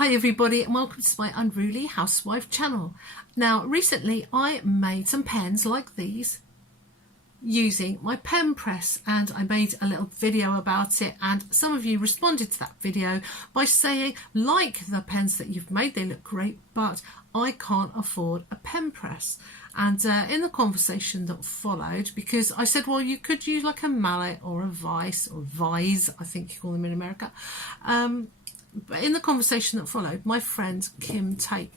Hi everybody and welcome to my Unruly Housewife channel. Now recently I made some pens like these using my pen press, and I made a little video about it, and some of you responded to that video by saying, like the pens that you've made, they look great, but I can't afford a pen press. And in the conversation that followed, because I said, well, you could use like a mallet or a vise, or vise I think you call them in America, but in the conversation that followed, my friend Kim Tate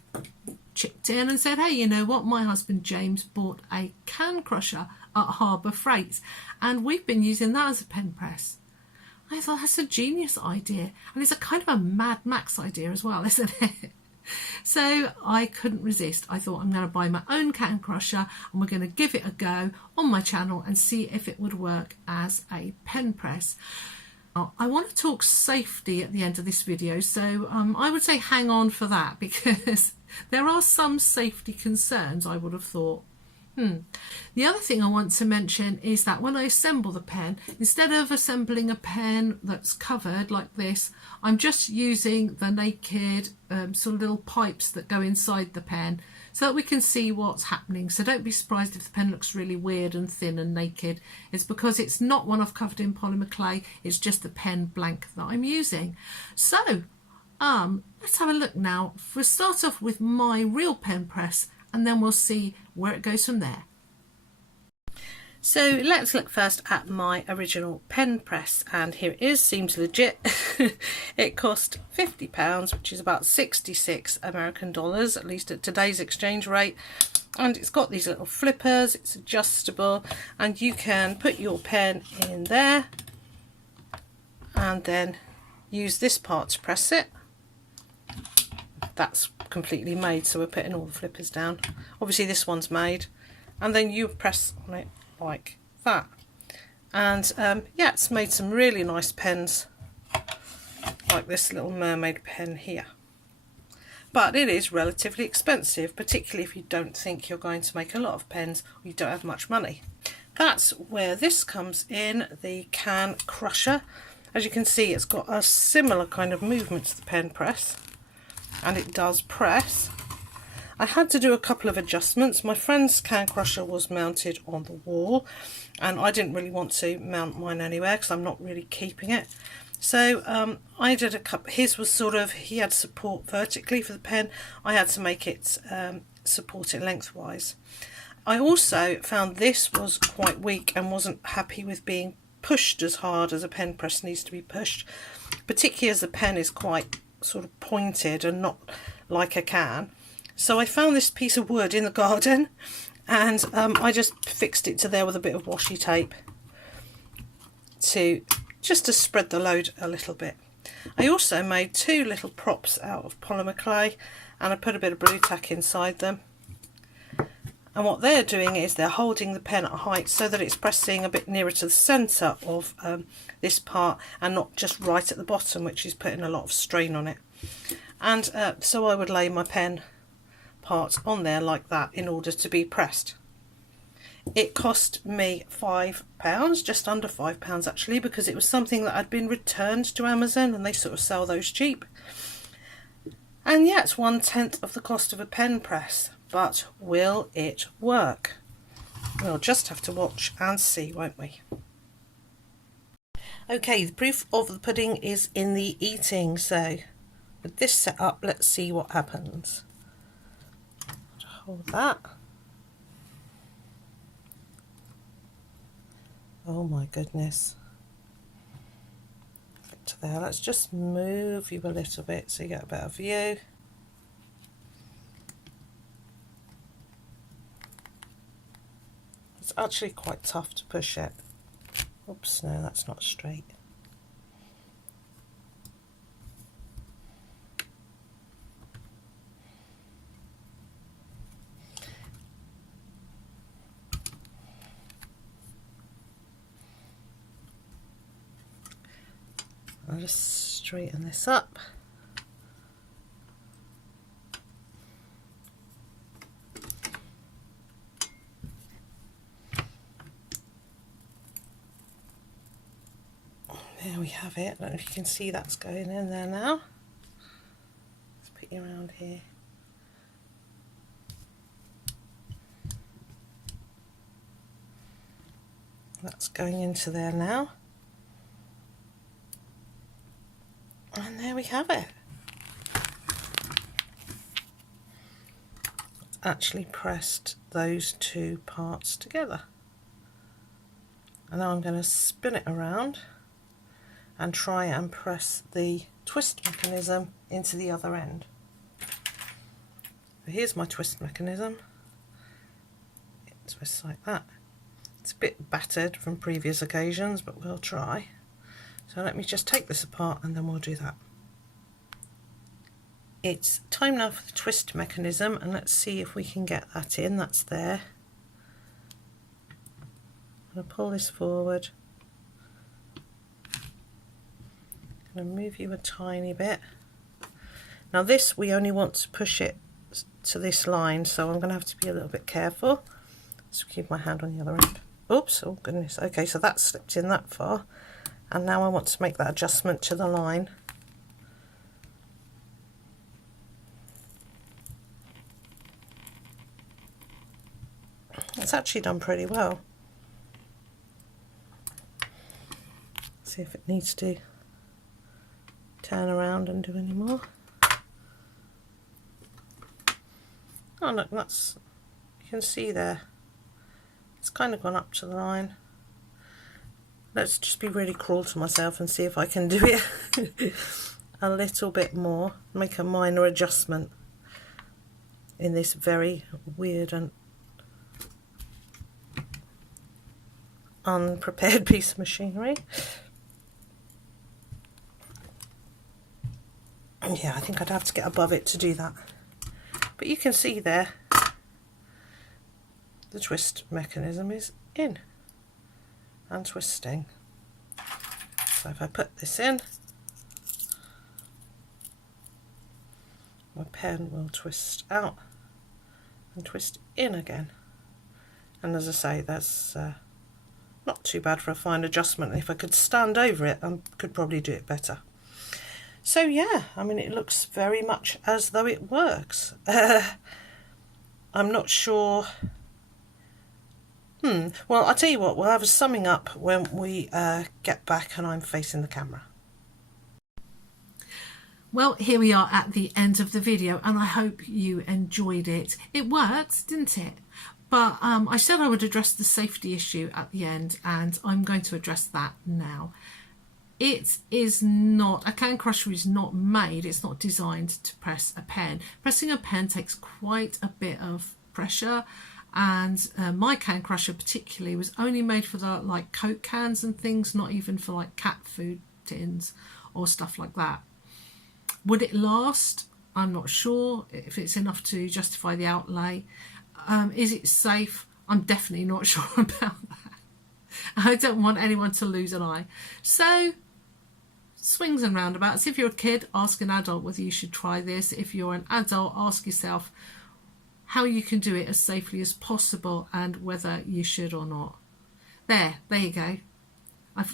chipped in and said, hey, you know what, my husband James bought a can crusher at Harbour Freight and we've been using that as a pen press. I thought that's a genius idea, and it's a kind of a Mad Max idea as well, isn't it? So I couldn't resist. I thought I'm going to buy my own can crusher and we're going to give it a go on my channel and see if it would work as a pen press. I want to talk safety at the end of this video, so I would say hang on for that, because there are some safety concerns, I would have thought. The other thing I want to mention is that when I assemble the pen, instead of assembling a pen that's covered like this, I'm just using the naked sort of little pipes that go inside the pen so that we can see what's happening. So don't be surprised if the pen looks really weird and thin and naked. It's because it's not one I've covered in polymer clay, it's just the pen blank that I'm using. So let's have a look now. We'll start off with my real pen press and then we'll see where it goes from there. So let's look first at my original pen press, and here it is, seems legit. It cost £50, which is about 66 American dollars, at least at today's exchange rate. And it's got these little flippers, it's adjustable, and you can put your pen in there and then use this part to press it. That's completely made, so we're putting all the flippers down. Obviously this one's made, and then you press on it like that. And yeah, it's made some really nice pens, like this little mermaid pen here. But it is relatively expensive, particularly if you don't think you're going to make a lot of pens or you don't have much money. That's where this comes in, the can crusher. As you can see, it's got a similar kind of movement to the pen press, and it does press. I had to do a couple of adjustments. My friend's can crusher was mounted on the wall and I didn't really want to mount mine anywhere because I'm not really keeping it. So I did a couple. His was sort of, he had support vertically for the pen. I had to make it support it lengthwise. I also found this was quite weak and wasn't happy with being pushed as hard as a pen press needs to be pushed, particularly as the pen is quite sort of pointed and not like a can. So I found this piece of wood in the garden, and I just fixed it to there with a bit of washi tape just to spread the load a little bit. I also made two little props out of polymer clay, and I put a bit of blue tack inside them. And what they're doing is they're holding the pen at a height so that it's pressing a bit nearer to the centre of this part and not just right at the bottom, which is putting a lot of strain on it. And so I would lay my pen part on there like that in order to be pressed. It cost me £5, just under £5 actually, because it was something that had been returned to Amazon and they sort of sell those cheap. And yeah, it's 1/10 of the cost of a pen press. But will it work? We'll just have to watch and see, won't we? Okay, the proof of the pudding is in the eating. So with this set up, let's see what happens. Hold that. Oh my goodness. Get to there. Let's just move you a little bit so you get a better view. It's actually quite tough to push it. Oops, no, that's not straight. I'll just straighten this up. There we have it. I don't know if you can see that's going in there now. maybe around here. That's going into there now. And there we have it. Actually pressed those two parts together. And now I'm going to spin it around and try and press the twist mechanism into the other end. So here's my twist mechanism. It twists like that. It's a bit battered from previous occasions, but we'll try. So let me just take this apart and then we'll do that. It's time now for the twist mechanism, and let's see if we can get that in. That's there. I'm going to pull this forward. I'm going to move you a tiny bit. Now this, we only want to push it to this line, so I'm going to have to be a little bit careful. Just keep my hand on the other end. Oops, oh goodness. Okay, so that slipped in that far. And now I want to make that adjustment to the line. It's actually done pretty well. See if it needs to turn around and do any more. Oh look, that's, you can see there, it's kind of gone up to the line. Let's just be really cruel to myself and see if I can do it a little bit more, make a minor adjustment in this very weird and unprepared piece of machinery. Yeah, I think I'd have to get above it to do that. But you can see there, the twist mechanism is in and twisting. So if I put this in, my pen will twist out and twist in again. And as I say, that's not too bad for a fine adjustment. If I could stand over it, I could probably do it better. So yeah, I mean, it looks very much as though it works. I'm not sure. Well, I'll tell you what, we'll have a summing up when we get back and I'm facing the camera. Well, here we are at the end of the video, and I hope you enjoyed it. It worked, didn't it? But I said I would address the safety issue at the end, and I'm going to address that now. It is not, a can crusher is not made, it's not designed to press a pen. Pressing a pen takes quite a bit of pressure, and my can crusher particularly was only made for the like Coke cans and things, not even for like cat food tins or stuff like that. Would it last? I'm not sure if it's enough to justify the outlay. Is it safe? I'm definitely not sure about that. I don't want anyone to lose an eye. So, swings and roundabouts. If you're a kid, ask an adult whether you should try this. If you're an adult, ask yourself how you can do it as safely as possible and whether you should or not. There you go.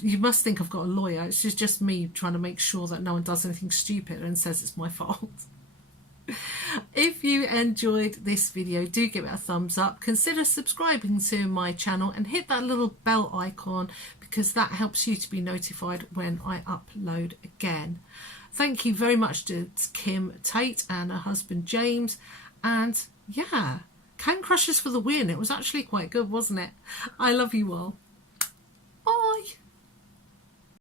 You must think I've got a lawyer. It's just me trying to make sure that no one does anything stupid and says it's my fault. If you enjoyed this video, do give it a thumbs up. Consider subscribing to my channel and hit that little bell icon, because that helps you to be notified when I upload again. Thank you very much to Kim Tate and her husband James. And yeah, can crushers for the win. It was actually quite good, wasn't it? I love you all.